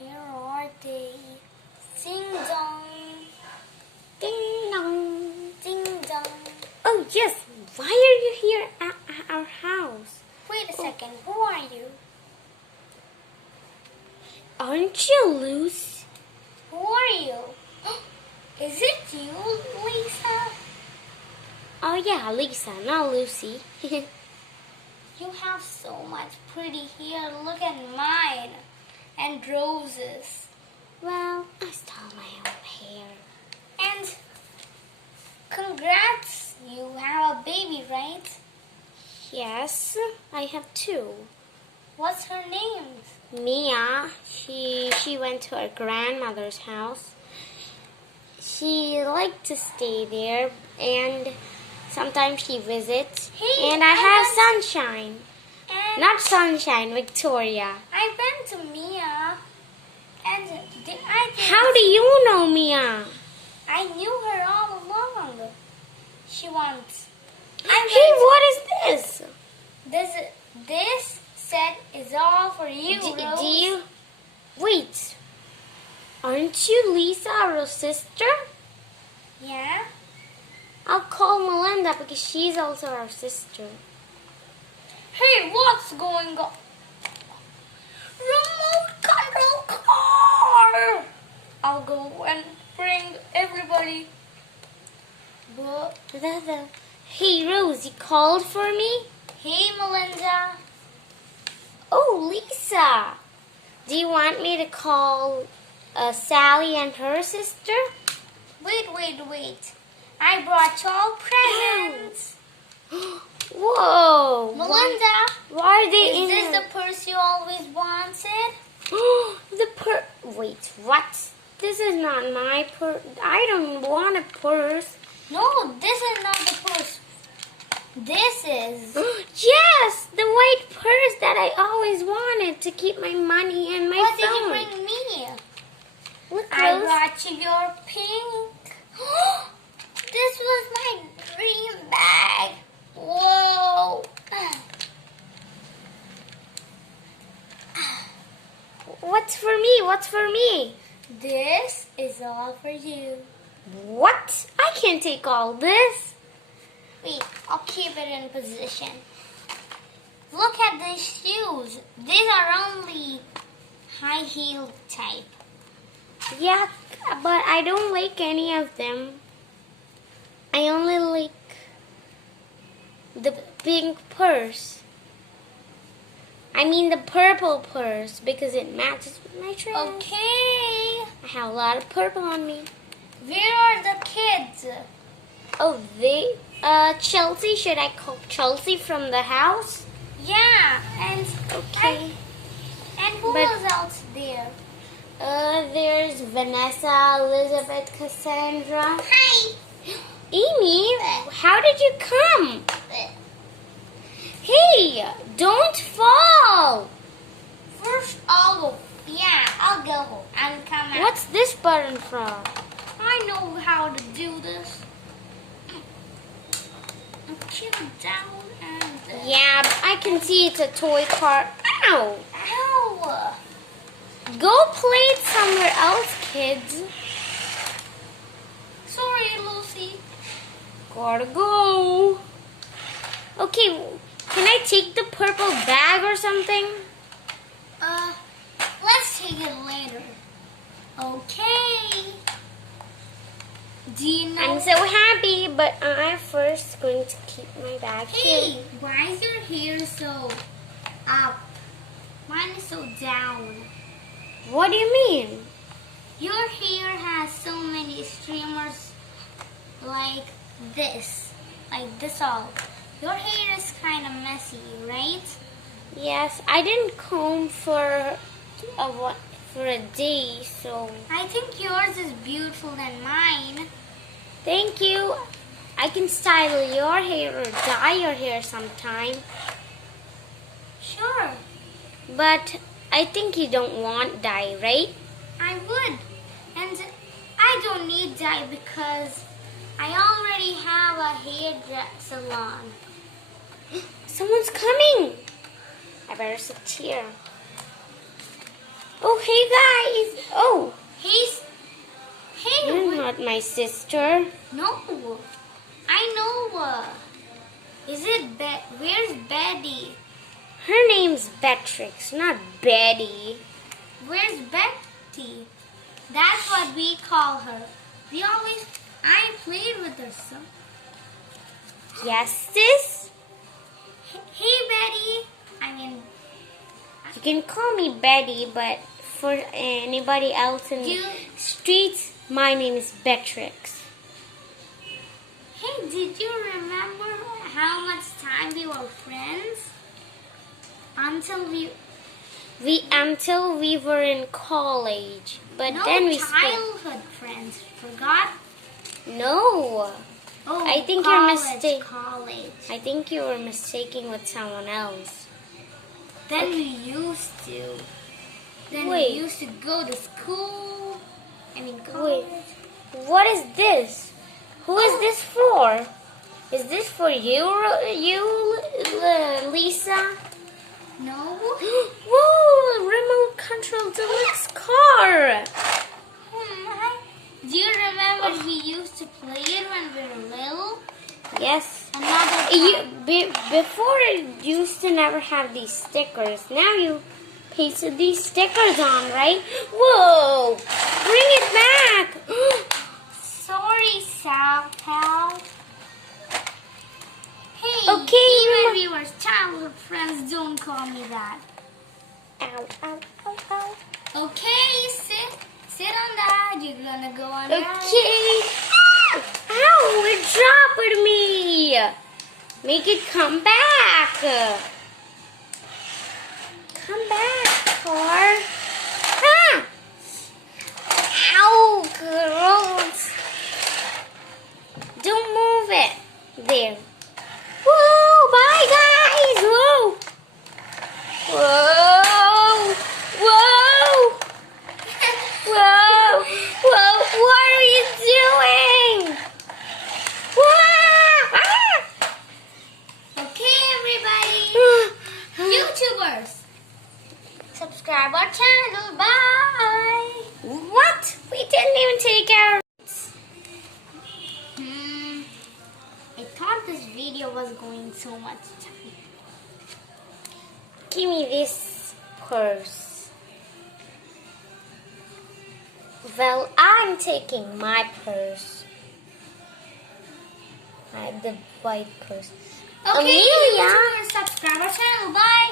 Where are they? Ding dong. Ding dong. Ding dong. Oh yes, why are you here at our house? Wait a second. Who are you? Aren't you Lucy? Who are you? Is it you, Lisa? Oh yeah, Lisa, not Lucy. You have so much pretty hair. Look at mine. And roses. Well, I stole my own hair. And congrats. You have a baby, right? Yes, I have two. What's her name? Mia, she went to her grandmother's house. She liked to stay there, and sometimes she visits. Hey, and I have Sunshine. And Not Sunshine, Victoria. I went to Mia. And I think How do you know Mia? I knew her all along. She wants. Hey, what is this? This set is all for you, Do Rose. you... Wait. Aren't you Lisa, our sister? Yeah? I'll call Melinda because she's also our sister. Hey, what's going on? Remote control car! I'll go and bring everybody. But, Hey, Rose, you called for me? hey, Melinda. Oh, Lisa. Do you want me to call Sally and her sister? Wait. I brought y'all presents. Whoa. Melinda, Why are they is in this here? the purse you always wanted? Wait, what? This is not my purse. I don't want a purse. No, this is not the purse. This is. Yes, the white purse that I always wanted to keep my money and my What did phone. you bring me? Look, I Rose. brought you your pink. This was my dream bag. Whoa. What's for me? What's for me? This is all for you. What? I can't take all this. Wait, I'll keep it in position. Look at these shoes. These are only high heel type. Yeah, but I don't like any of them. I only like the pink purse. I mean the purple purse because it matches with my dress. Okay. I have a lot of purple on me. Where are the kids? Oh, Chelsea. Should I call Chelsea from the house? Yeah, and Okay. and who But- was else there? There's Vanessa, Elizabeth, Cassandra. Hi. Amy, how did you come? Hey, don't fall. First, I'll go. Yeah, I'll go and come out. What's this button from? I know how to do this. Chill down and. Yeah, I can see it's a toy car. Ow! Ow! Go play it somewhere else, kids. Sorry, Lucy. Gotta go. Okay, can I take the purple bag or something? Let's take it later. Okay. Do you know? I'm so happy, but I'm first going to keep my bag here. Hey, why is your hair so up? Mine is so down. What do you mean? Your hair has so many streamers like this all. Your hair is kind of messy, right? Yes, I didn't comb for a day, so I think yours is beautiful than mine. thank you. I can style your hair or dye your hair sometime, Sure, but I think you don't want dye, right? I would. And I don't need dye because I already have a hair salon. Someone's coming. I better sit here. Oh, hey guys. Oh, Hey, you're not my sister. no, I know. Is it where's Betty? Her name's Beatrix, not Betty. Where's Betty? That's what we call her. I played with her so. Yes, sis? Hey Betty. I mean, You can call me Betty, but for anybody else in the You- streets, my name is Beatrix. hey, did you remember how much time we were friends? Until Until we were in college, but no then we split. childhood friends. Forgot? No, Oh, I think you're college, mistake- college. I think you were mistaken with someone else. Then we used to. Then Wait. we used to go to school. I mean, Wait, college. what is this? Who is this for? Is this for you, Lisa? No. Whoa, remote control deluxe car. Do you remember we used to play it when we were little? Yes. Another Before it used to never have these stickers. Now you pasted these stickers on, right? Whoa! Bring it back! Sorry, Sal pal. Hey, Okay, even we were childhood friends, don't call me that. Ow, ow, ow, ow. Okay, sit on that. You're gonna go on that. Okay. Ow, it dropped me. Make it come back. Come back, car. Ah! Ow, gross. Don't move it. There. Whoa, bye guys. Whoa. Whoa. Whoa. Whoa. Whoa. What are you doing? Whoa. Ah! Okay, everybody. YouTubers, subscribe our channel. Bye. What? We didn't even take our... I thought this video was going so much time. Give me this purse. Well, I'm taking my purse. The white purse. Okay, Amelia. YouTubers, subscribe our channel. Bye.